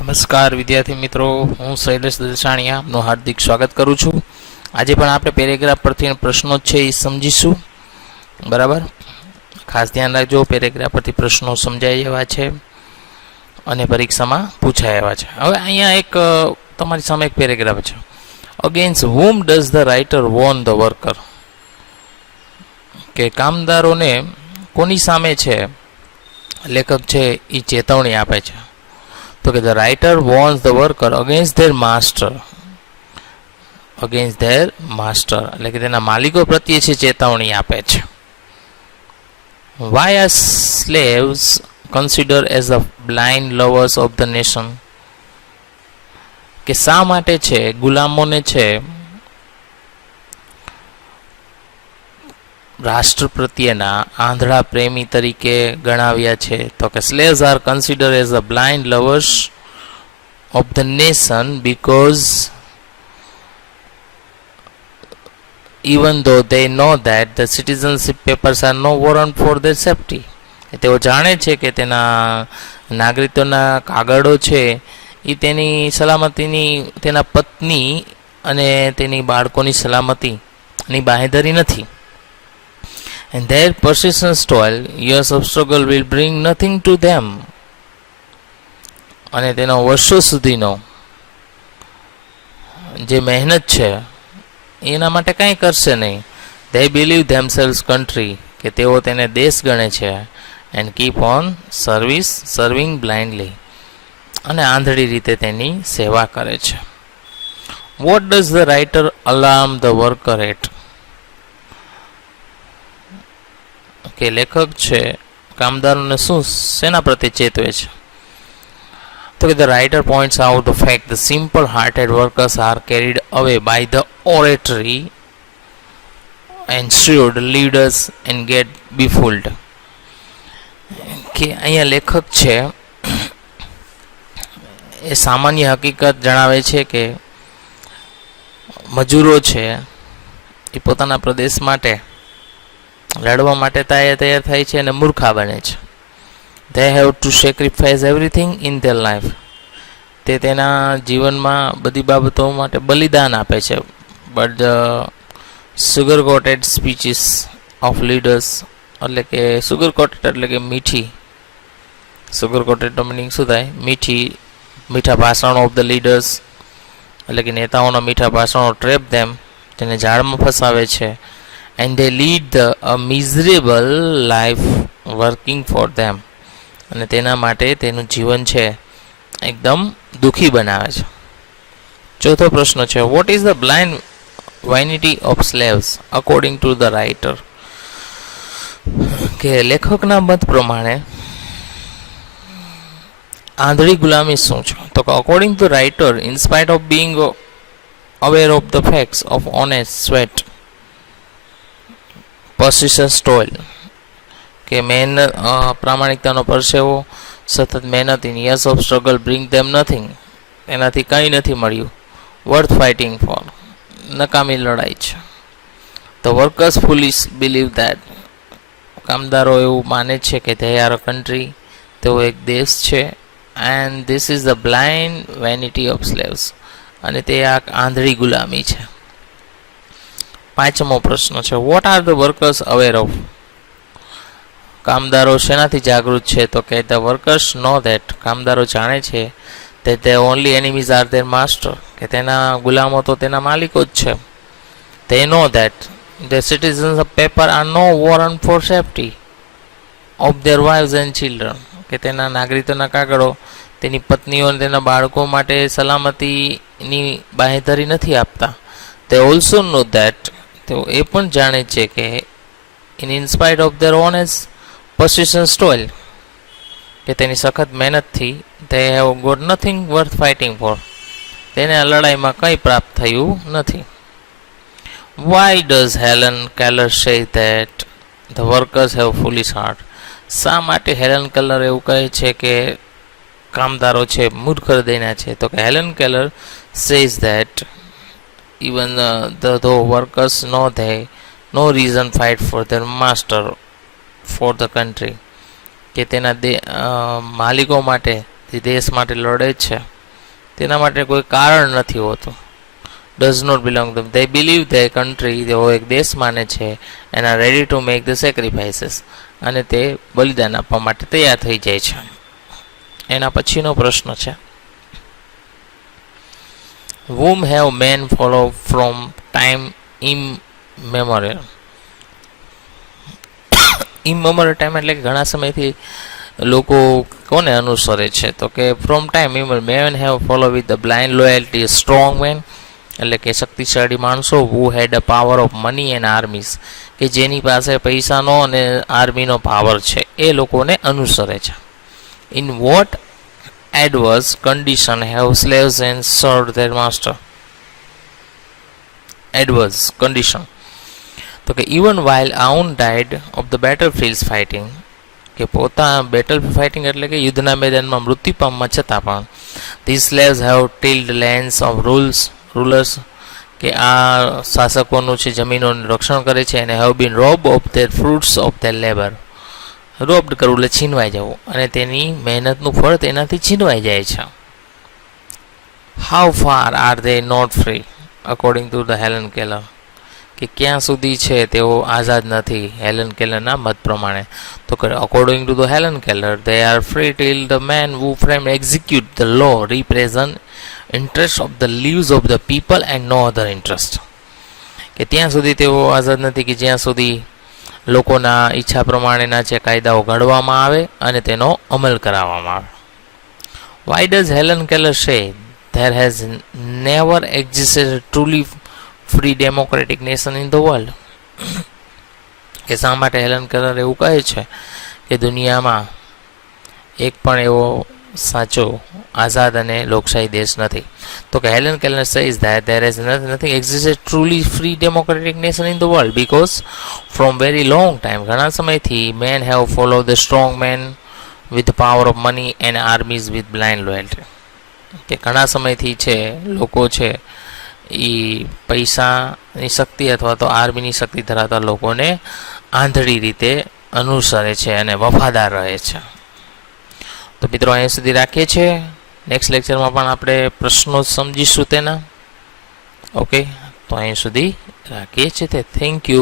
નમસ્કાર વિદ્યાર્થી મિત્રો, હું શૈલેષ દલસાણીયા આપનું હાર્દિક સ્વાગત કરું છું. આજે પણ આપણે પેરેગ્રાફ પરથી પ્રશ્નો છે એ સમજીશું. બરાબર, ખાસ ધ્યાન રાખજો, પેરેગ્રાફ પરથી પ્રશ્નો સમજાય એવા છે અને પરીક્ષામાં પૂછાય એવા છે. હવે અહીંયા એક તમારી સામે એક પેરેગ્રાફ છે. Against whom does the writer warn the worker? કે કામદારોને કોની સામે છે લેખક છે એ ચેતવણી આપે છે. તો કે the writer warns the worker against their master. એટલે કે તેના માલિકો પ્રત્યે છે ચેતવણી આપે છે. Why are slaves considered as the blind lovers of the nation? કે શા માટે છે ગુલામોને છે રાષ્ટ્ર પ્રત્યેના આંધળા પ્રેમી તરીકે ગણાવ્યા છે? તો કે slaves are considered as the blind lovers of the nation because even though they know that the citizenship papers are no warrant for their safety. તેઓ જાણે છે કે તેના નાગરિકોના કાગળો છે એ તેની સલામતીની, તેના પત્ની અને તેની બાળકોની સલામતીની બાંહેધરી નથી. And their persistent toil, years of struggle will bring nothing to them. અને તેનો વર્ષો સુધીનો જે મહેનત છે એના માટે કંઈ કરશે નહીં. They believe themselves country, કે તેઓ તેને દેશ ગણે છે. And keep on serving blindly, અને આંધળી રીતે તેની સેવા કરે છે. What does the writer alarm the worker at? કે લેખક છે કામદારોને શેના પ્રત્યે ચેતવે છે? તો કે the writer points out the fact the simple hearted workers are carried away by the oratory and shrewd leaders and get befooled. કે અહીંયા લેખક છે એ સામાન્ય હકીકત જણાવે છે કે મજૂરો છે એ પોતાના પ્રદેશ માટે લડવા માટે તૈયાર થાય છે અને મૂર્ખા બને છે. They have to sacrifice everything in their life. તે તેના જીવનમાં બધી બાબતો માટે બલિદાન આપે છે. But the sugar coated speeches of leaders, એટલે કે સુગર કોટેડ એટલે કે મીઠી, સુગર કોટેડનો મિનિંગ શું થાય? મીઠા ભાષણો ઓફ ધ લીડર્સ, એટલે કે નેતાઓના મીઠા ભાષણો ટ્રેપ ધેમ, તેને જાળમાં ફસાવે છે. And they lead a miserable life working for them. અને તેના માટે તેનું જીવન છે એકદમ દુઃખી બનાવે છે. ચોથો પ્રશ્ન છે, what is the blind vanity of slaves according to the writer? કે લેખકના મત પ્રમાણે આંધળી ગુલામી શું છે? તો કે according to the writer, in spite of being aware of the facts of honest sweat, persistent toil, કે મહેનત, પ્રામાણિકતાનો પરસેવો, સતત મહેનત, in years of struggle bring them nothing, એનાથી કંઈ નથી મળ્યું. worth fighting for, નકામી લડાઈ છે. The workers fully believe that, કામદારો એવું માને છે કે they are a country, તેઓ એક દેશ છે. and this is the blind vanity of slaves, અને તે આ આંધળી ગુલામી છે. પાંચમો પ્રશ્ન છે, what are the workers aware of? કામદારો શેનાથી જાગૃત છે? તો કે the workers know that, કામદારો જાણે છે that their only enemies are their master, કે તેના ગુલામો તો તેના માલિકો જ છે. They know that the citizens of paper are no warrant for safety of their wives and children, કે તેના નાગરિકોના કાગળો તેની પત્નીઓ અને તેના બાળકો માટે સલામતીની બાંહેધરી નથી આપતા. They also know that, તેઓ એ પણ જાણે છે કે in spite of their honest persistent toil, કે તેની સખત મહેનતથી they have got nothing worth fighting for, તેને આ લડાઈમાં કંઈ પ્રાપ્ત થયું નથી. Why does Helen Keller say that the workers have foolish heart? શા માટે હેલન કેલર એવું કહે છે કે કામદારો છે મૂર્ખ હૃદયના છે? તો કે Helen Keller says that even though workers know they no reason fight for their master for the country, કે તેના માલિકો માટે જે દેશ માટે લડે છે તેના માટે કોઈ કારણ નથી હોતું. Does not belong them. They believe the country, તેઓ એક દેશ માને છે, and are ready to make the sacrifices, અને તે બલિદાન આપવા માટે તૈયાર થઈ જાય છે. એના પછીનો પ્રશ્ન છે, whom have men followed from time immemorial. Immemorial time એટલે કે ઘણા સમયથી લોકો કોને અનુસરે છે? તો કે from time immemorial men have follow with the blind loyalty strong men, એટલે કે શક્તિશાળી માણસો, who had a power of money and armies, કે જેની પાસે પૈસાનો અને આર્મીનો પાવર છે એ લોકોને અનુસરે છે. In vote adverse condition have slaves and served their master? Adverse condition, તો કે even while Aun died of the battlefields fighting, કે પોતા બેટલ ફાઇટિંગ એટલે કે યુદ્ધના મેદાનમાં મૃત્યુ પામવા છતાં પણ these slaves have tilled lands of rulers, કે આ શાસકોનું છે જમીનોનું રક્ષણ કરે છે, અને have been robbed of their fruits of their labor. રોબ્ડ કરવું એટલે છીનવાઈ જવું, અને તેની મહેનતનું ફળ તેનાથી છીનવાઈ જાય છે. How far are they not free according to the Helen Keller, કે ક્યાં સુધી છે તેઓ આઝાદ નથી હેલન કેલરના મત પ્રમાણે? તો કે according to the Helen Keller they are free till the men who frame execute the law represent interest of the lives of the people and no other interest, કે ત્યાં સુધી તેઓ આઝાદ નથી કે જ્યાં સુધી લોકોના ઈચ્છા પ્રમાણેના જે કાયદાઓ ઘડવામાં આવે અને તેનો અમલ કરાવવામાં આવે. વાય ડઝ હેલન કેલર સે there has never existed truly free democratic nation in the world, કે શા માટે હેલન કેલર એવું કહે છે કે દુનિયામાં એક પણ એવો સાચો આઝાદ અને લોકશાહી દેશ નથી? તો કે Helen Keller says that there is nothing existed truly free democratic nation in the world because from very long time, ઘણા સમયથી men have followed the strong men with the power of money and armies with blind loyalty, કે ઘણા સમયથી છે લોકો છે એ પૈસાની શક્તિ અથવા તો આર્મીની શક્તિ ધરાવતા લોકોને આંધળી રીતે અનુસરે છે અને વફાદાર રહે છે. તો મિત્રો અહીં સુધી રાખીએ છીએ. નેક્સ્ટ લેક્ચરમાં પણ આપણે પ્રશ્નો સમજીશું તેના. ઓકે, તો અહીં સુધી રાખીએ છીએ. Thank you.